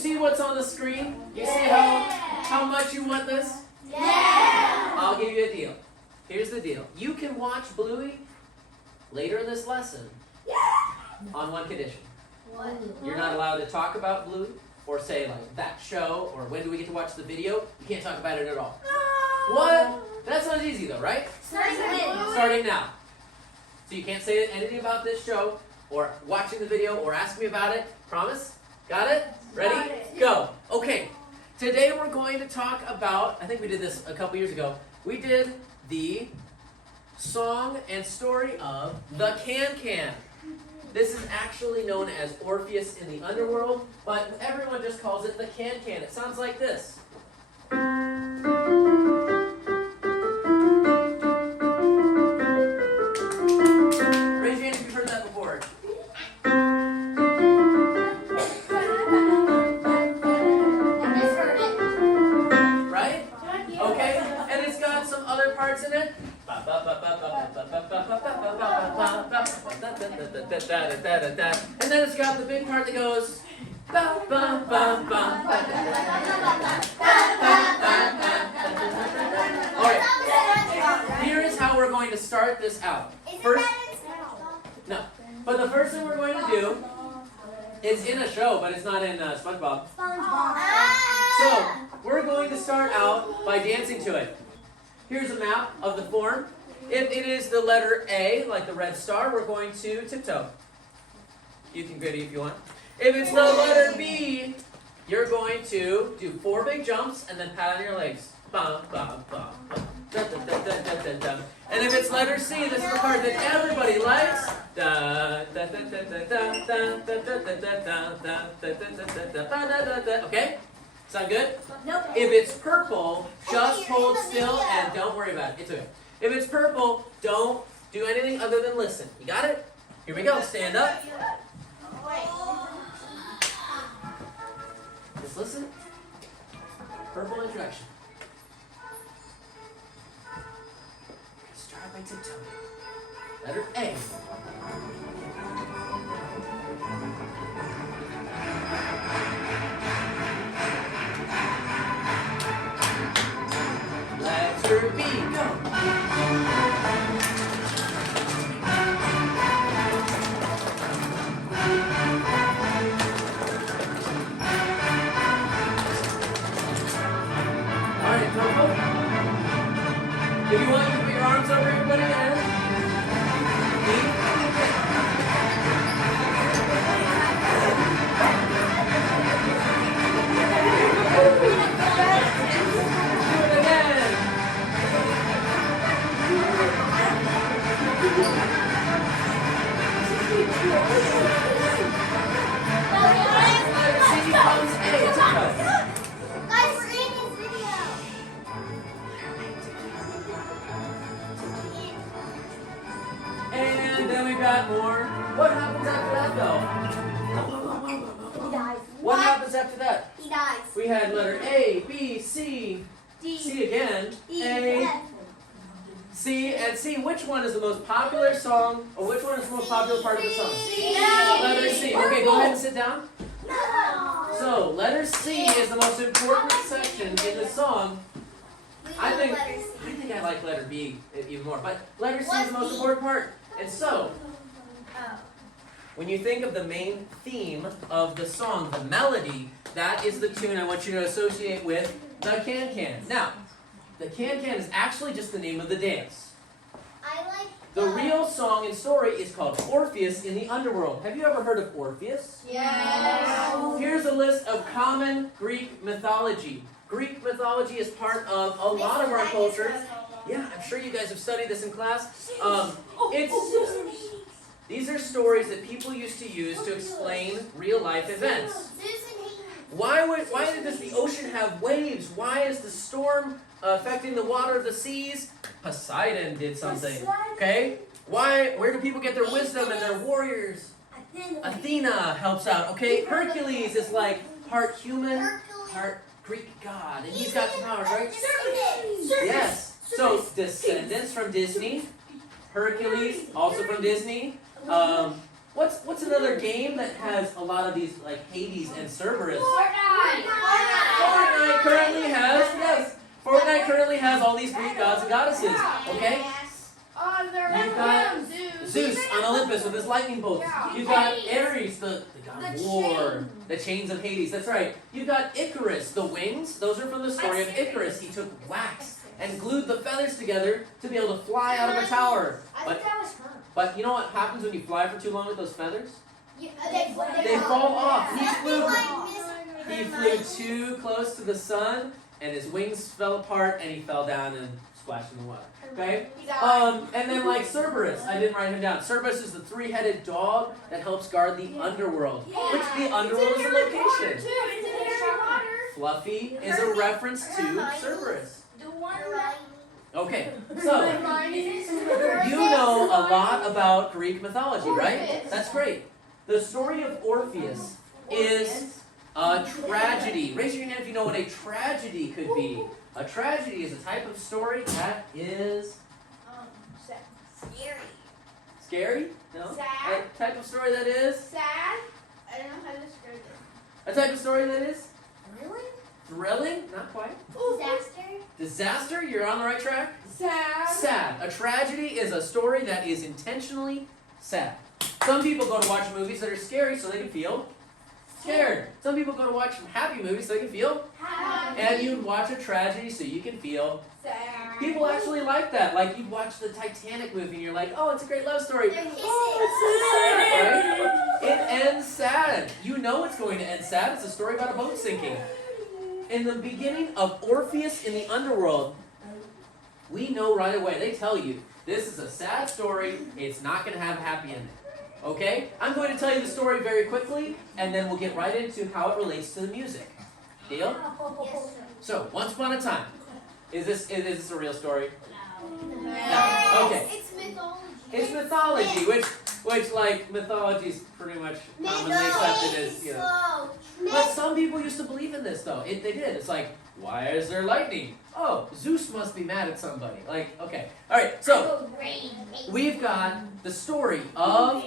see what's on the screen? You see how much you want this? Yeah! I'll give you a deal. Here's the deal. You can watch Bluey later in this lesson on one condition. What? You're not allowed to talk about Bluey or say like that show or when do we get to watch the video. You can't talk about it at all. What? That sounds easy though, right? Starting now. So you can't say anything about this show or watching the video or ask me about it. Promise? Got it? Ready? Go. Okay. Today we're going to talk about, I think we did this a couple years ago. We did the song and story of the Can-Can. This is actually known as Orpheus in the Underworld, but everyone just calls it the Can-Can. It sounds like this. Raise your hand if you've heard that before. Right? Okay, and it's got some other parts in it. And then it's got the big part that goes. Alright, here is how we're going to start this out. First, no, but the first thing we're going to do is in a show, but it's not in SpongeBob. So, we're going to start out by dancing to it. Here's a map of the form. If it is the letter A, like the red star, we're going to tiptoe. You can gritty if you want. If it's the letter B, you're going to do 4 big jumps and then pat on your legs. Bum, bum, bum, bum. Da, da, da, da, da, da, da. And if it's letter C, this is the part that everybody likes. Da, da, da, da, da, da, da, da, da, da, da, da, da. Okay? Sound good? Nope. If it's purple, just hold still and don't worry about it. It's okay. If it's purple, don't do anything other than listen. You got it? Here we go. Stand up. Just listen. Purple introduction. Start by tiptoeing. Letter A. Letter B, go. Alright, purple. If you want, you can put your arms over everybody there. B. And then we got more. What happens after that, though? He dies. What happens after that? He dies. We had letter A, B, C, D. C again, E. A, F. C, and C. Which one is the most popular song, or which one is the most popular part of the song? C. Letter C. Okay, go ahead and sit down. No. So, letter C is the most important section in the song. I think I like letter B even more, but letter C is the most important part. And so, when you think of the main theme of the song, the melody, that is the tune I want you to associate with the Can-Can. Now, the Can-Can is actually just the name of the dance. I like The real song and story is called Orpheus in the Underworld. Have you ever heard of Orpheus? Yes. Here's a list of common Greek mythology. Greek mythology is part of a lot of our cultures. Yeah, I'm sure you guys have studied this in class. These are stories that people used to use to explain real life events. Why does the ocean have waves? Why is the storm affecting the water of the seas? Poseidon did something. Okay? Where do people get their wisdom and their warriors? Athena helps out. Okay? Hercules is like part human, part Greek god. And he's got some powers, right? Yes. So, descendants from Disney. Hercules, also from Disney. What's another game that has a lot of these, like Hades and Cerberus? these Greek gods and goddesses. Okay? You've got Zeus on Olympus with his lightning bolts. You've got Ares, the god of war, the chains of Hades. That's right. You've got Icarus, the wings. Those are from the story of Icarus. He took wax and glued the feathers together to be able to fly out of a tower. But you know what happens when you fly for too long with those feathers? They fall off. He flew too close to the sun, and his wings fell apart, and he fell down and splashed in the water. Okay? And then like Cerberus, I didn't write him down. Cerberus is the three-headed dog that helps guard the underworld. Which the underworld is a location. Fluffy is a reference to Cerberus. Okay, so you know a lot about Greek mythology, right? That's great. The story of Orpheus is a tragedy. Raise your hand if you know what a tragedy could be. A tragedy is a type of story that is Scary. scary? No? Sad. A type of story that is? Sad. I don't know how to describe it. A type of story that is? Really? Thrilling? Not quite. Disaster? Disaster? You're on the right track? Sad. Sad. A tragedy is a story that is intentionally sad. Some people go to watch movies that are scary so they can feel scared. Some people go to watch happy movies so they can feel Happy. and you'd watch a tragedy so you can feel. Sad. People actually like that. Like you'd watch the Titanic movie and you're like, oh, it's a great love story. They're kissing. Oh, it's sad, right? It ends sad. You know it's going to end sad. It's a story about a boat sinking. In the beginning of Orpheus in the Underworld, we know right away. They tell you, this is a sad story. It's not going to have a happy ending. Okay? I'm going to tell you the story very quickly, and then we'll get right into how it relates to the music. Deal? Yes, sir. So, once upon a time. Is this a real story? Yes. Okay. It's mythology. It's mythology, which like mythology is pretty much commonly accepted as, you know. But some people used to believe in this though. They did. It's like, why is there lightning? Oh, Zeus must be mad at somebody. Like, okay. Alright, so we've got the story of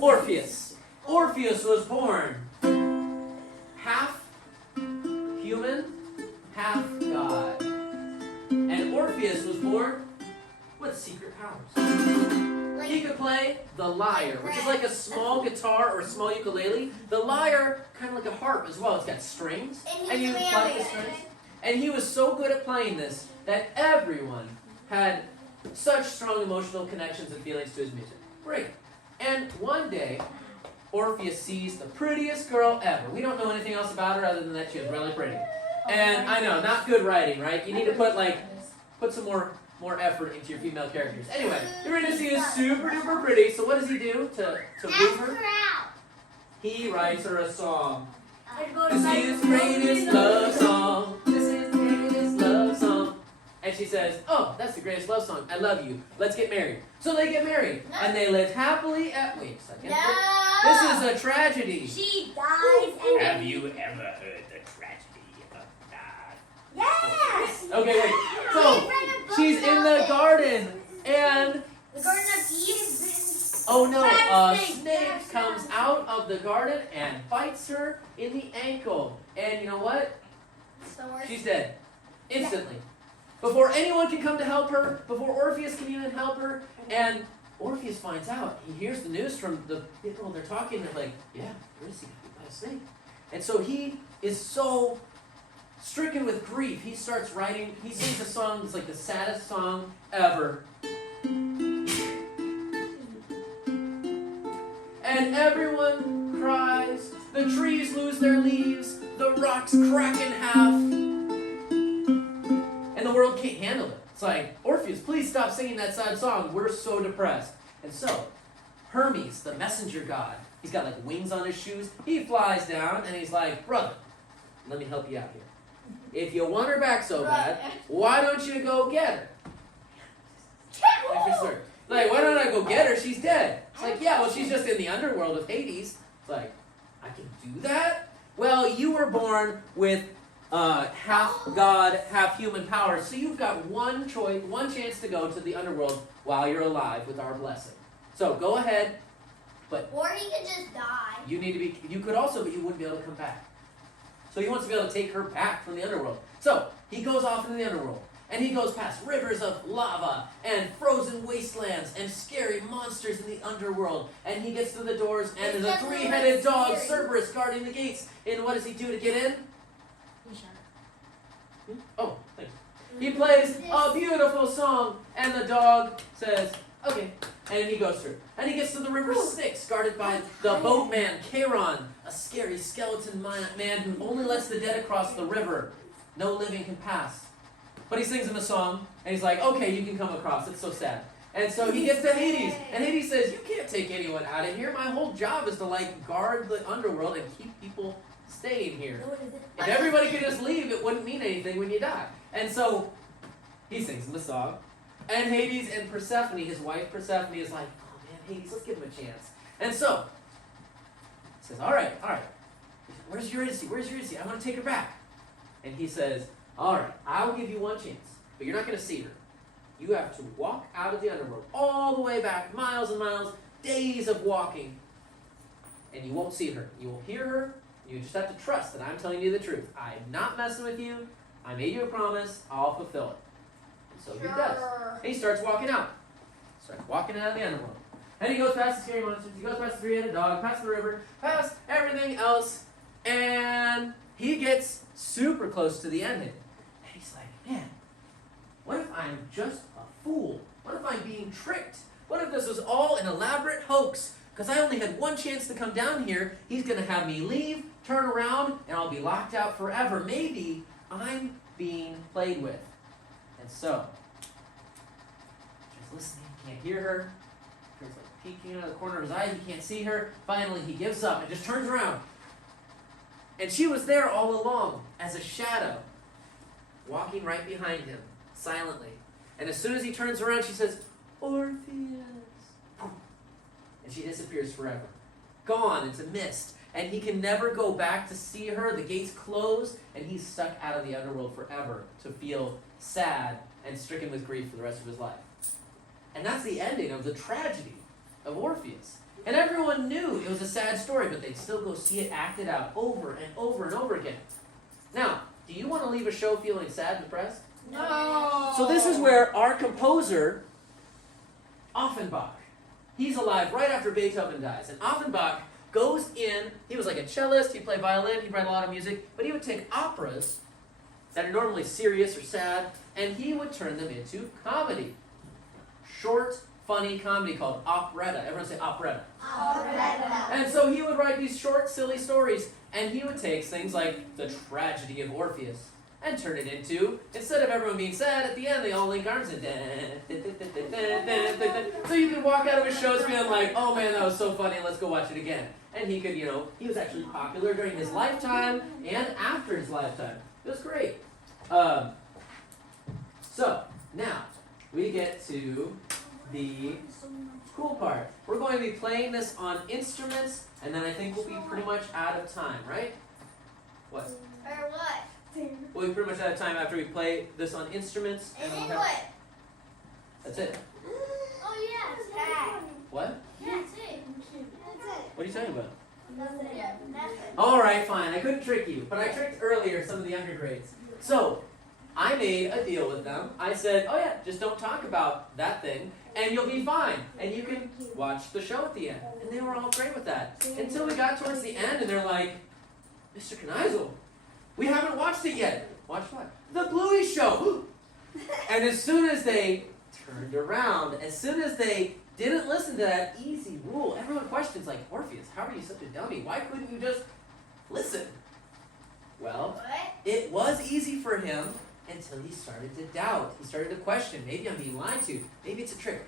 Orpheus. Orpheus was born half human, half god. And Orpheus was born with secret powers. He could play the lyre, which is like a small guitar or a small ukulele. The lyre, kind of like a harp as well. It's got strings, and you play the strings. And he was so good at playing this that everyone had such strong emotional connections and feelings to his music. Great. And one day, Orpheus sees the prettiest girl ever. We don't know anything else about her other than that she was really pretty. And I know, not good writing, right? You need to put some more effort into your female characters. Anyway, Eurydice is super duper pretty, so what does he do to woo her? He writes her a song. This is the greatest love song. This is the greatest love song. And she says, oh, that's the greatest love song. I love you. Let's get married. So they get married. No. And they live happily at... Wait a second. No. This is a tragedy. She dies and Have you ever heard the tragedy of God? yes. Okay, wait. So, she's in the garden. And... The Garden of Eden. oh no, a snake comes out of the garden and bites her in the ankle. And you know what? She's dead. Instantly. Before anyone can come to help her, before Orpheus can even help her, and Orpheus finds out. He hears the news from the people they're talking. They're like, yeah, Eurydice got bit by a snake. And so he is so stricken with grief. He starts writing. He sings a song that's like the saddest song ever. And everyone cries. The trees lose their leaves. The rocks crack in half. And the world can't handle it. It's like, Orpheus, please stop singing that sad song. We're so depressed. And so, Hermes, the messenger god, he's got like wings on his shoes. He flies down and he's like, brother, let me help you out here. If you want her back so bad, why don't you go get her? Like, why don't I go get her? She's dead. It's like, yeah, well, she's just in the underworld of Hades. It's like, I can do that? Well, you were born with half god, half human powers, so you've got one chance to go to the underworld while you're alive with our blessing. So go ahead, but Or he could just die. you could also, but you wouldn't be able to come back. So he wants to be able to take her back from the underworld. So he goes off into the underworld. And he goes past rivers of lava and frozen wastelands and scary monsters in the underworld. And he gets through the doors and there's a three-headed dog, Cerberus, guarding the gates. And what does he do to get in? Oh, thanks. He plays a beautiful song and the dog says, okay. And he goes through. And he gets to the river Styx, guarded by the boatman, Charon, a scary skeleton man who only lets the dead across the river. No living can pass. But he sings him a song, and he's like, okay, you can come across. It's so sad. And so he gets to Hades, and Hades says, you can't take anyone out of here. My whole job is to, guard the underworld and keep people staying here. If everybody could just leave, it wouldn't mean anything when you die. And so he sings him a song. And Hades and Persephone, his wife Persephone, is like, oh man, Hades, let's give him a chance. And so he says, all right. Where's Eurydice? I want to take her back. And he says, all right, I'll give you one chance, but you're not going to see her. You have to walk out of the underworld, all the way back, miles and miles, days of walking, and you won't see her. You will hear her. You just have to trust that I'm telling you the truth. I'm not messing with you. I made you a promise. I'll fulfill it. And so he does. And he starts walking out. Starts walking out of the underworld. And he goes past the scary monsters. He goes past the three-headed dog, past the river, past everything else, and he gets super close to the ending. And he's like, man, what if I'm just a fool? What if I'm being tricked? What if this was all an elaborate hoax? Because I only had one chance to come down here. He's going to have me leave, turn around, and I'll be locked out forever. Maybe I'm being played with. And so, he's listening, can't hear her. He's peeking out of the corner of his eye, he can't see her. Finally, he gives up and just turns around. And she was there all along as a shadow, walking right behind him, silently. And as soon as he turns around, she says, Orpheus. And she disappears forever. Gone into mist. And he can never go back to see her. The gates close, and he's stuck out of the underworld forever to feel sad and stricken with grief for the rest of his life. And that's the ending of the tragedy of Orpheus. And everyone knew it was a sad story, but they'd still go see it acted out over and over and over again. Now, do you want to leave a show feeling sad and depressed? No. So this is where our composer, Offenbach, he's alive right after Beethoven dies. And Offenbach goes in, he was like a cellist, he played violin, he wrote a lot of music, but he would take operas that are normally serious or sad, and he would turn them into comedy. Short, funny comedy called operetta. Everyone say operetta. Operetta. And so he would write these short, silly stories, and he would take things like the tragedy of Orpheus and turn it into, instead of everyone being sad, at the end they all link arms and so you could walk out of his shows being like, oh man, that was so funny, let's go watch it again. And he could, he was actually popular during his lifetime and after his lifetime. It was great. So, now, we get to the cool part. We're going to be playing this on instruments, and then I think we'll be pretty much out of time, right? What? Or what? We'll be pretty much out of time after we play this on instruments. And we'll then have- what? That's it. Oh yes, that. What? That's it. That's it. What are you talking about? Nothing. All right, fine. I couldn't trick you, but I tricked earlier some of the younger grades. So, I made a deal with them. I said, oh yeah, just don't talk about that thing, and you'll be fine. And you can watch the show at the end. And they were all great with that. Until we got towards the end, and they're like, Mr. Kneisel, we haven't watched it yet. Watch what? The Bluey show. And as soon as they turned around, as soon as they didn't listen to that easy rule, everyone questions like, Orpheus, how are you such a dummy? Why couldn't you just listen? Well, What? it was easy for him until he started to doubt. He started to question. Maybe I'm being lied to. Maybe it's a trick.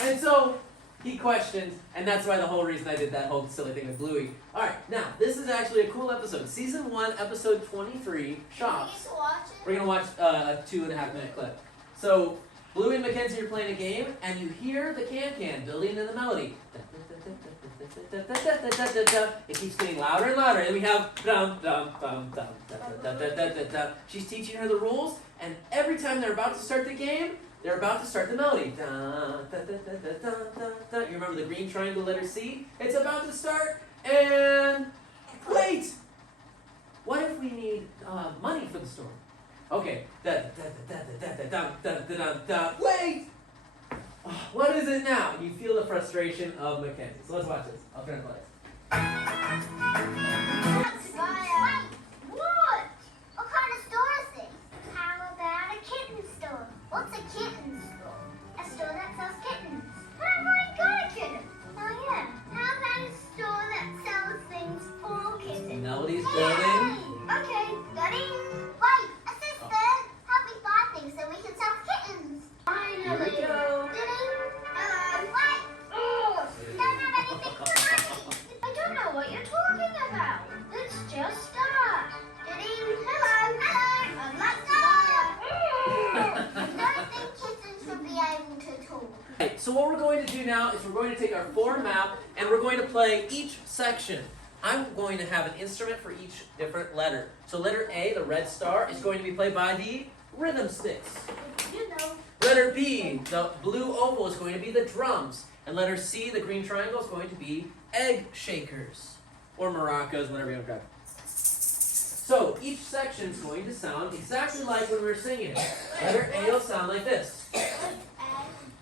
And so he questioned, and that's why the whole reason I did that whole silly thing with Bluey. All right, now, this is actually a cool episode. Season 1, episode 23, Can we Shops. get to watch it? We're going to watch a 2.5-minute clip. So, Bluey and Mackenzie are playing a game, and you hear the can-can building in the melody. It keeps getting louder and louder, and we have dum dum dum dum dum. She's teaching her the rules, and every time they're about to start the game, they're about to start the melody. You remember the green triangle letter C? It's about to start, and wait! What if we need money for the store? Okay. Wait! What is it now? You feel the frustration of Mackenzie. So let's watch this. I'll turn the lights. What? What kind of store is this? How about a kitten store? What's a kitten store? A store that sells kittens. But I've already got a kitten. Oh yeah. How about a store that sells things for kittens? Melody's building. Okay, Daddy. Wait, assistant. Help me buy things so we can sell kittens. Here we go. Daddy. Hello. Wait. Oh, don't have anything for money. I don't know what you're talking about. Let's just start. Daddy. Hello. Hello. I'd like to buy a. I don't think kittens should be able to talk. Okay, so what we're going to do now is we're going to take our 4 map and we're going to play each section. I'm going to have an instrument for each different letter. So letter A, the red star, is going to be played by the rhythm sticks. You know. Letter B, the blue oval, is going to be the drums. And letter C, the green triangle, is going to be egg shakers. Or maracas, whatever you want to grab. So each section is going to sound exactly like when we were singing it. Letter A will sound like this.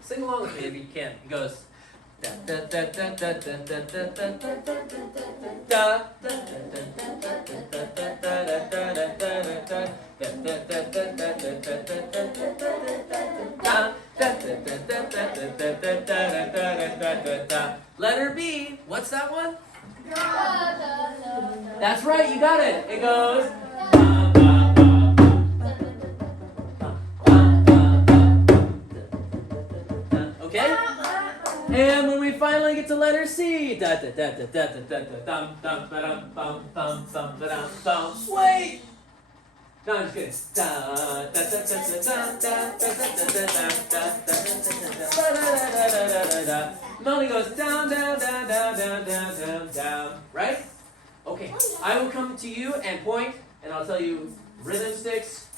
Sing along with me if you can. It goes da da da da da da da da da da da. Letter B, what's that one? That's right, you got it. It goes okay? And when we finally get to letter C, da da da da da da da da dum dum ba dum bum bum bum ba dum bum. Wait! No, I'm just kidding. Da da da da da da da da da da. Melody goes down, down, down, down, down, down, down, down. Right? Okay. I will come to you and point, and I'll tell you rhythm sticks,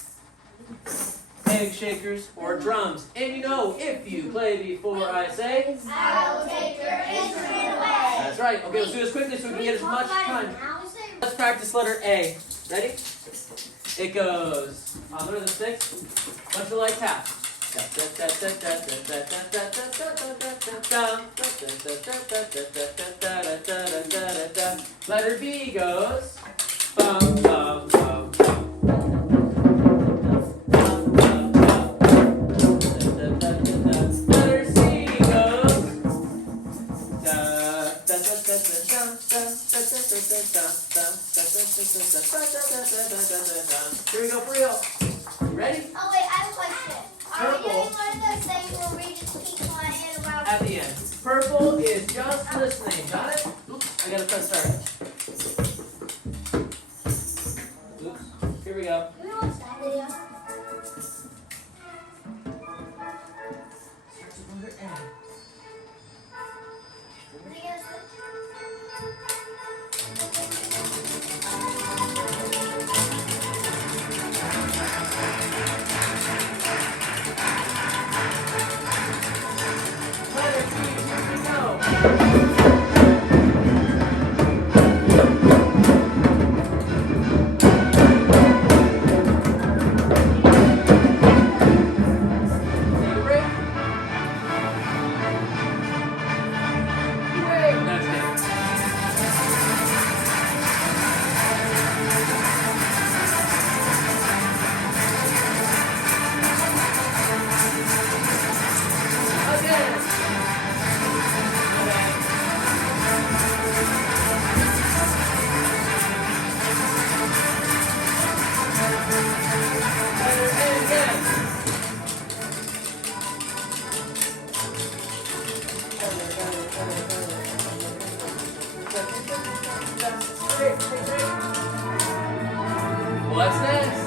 egg shakers, or drums. And you know, if you play before I say, I will take your instrument away. that's right. Okay, let's do this quickly so we can get as much time. Let's practice letter A. Ready? It goes on the rhythm sticks. Bunch of light taps. Letter B goes bum bum bum. Letter C goes da da da da da. Here we go for real. You ready? Oh wait, I have a question. Are we Purple. doing one of those things where we just keep my head around? At the end. Purple is just listening. Got it? Oops, I gotta press start. Oops. Here we go. Can we watch that video? Starts with letter A. Is he gonna switch? Letter B, here we go. Take a break. Break. No, just kidding. Again. Letter A again. What's next?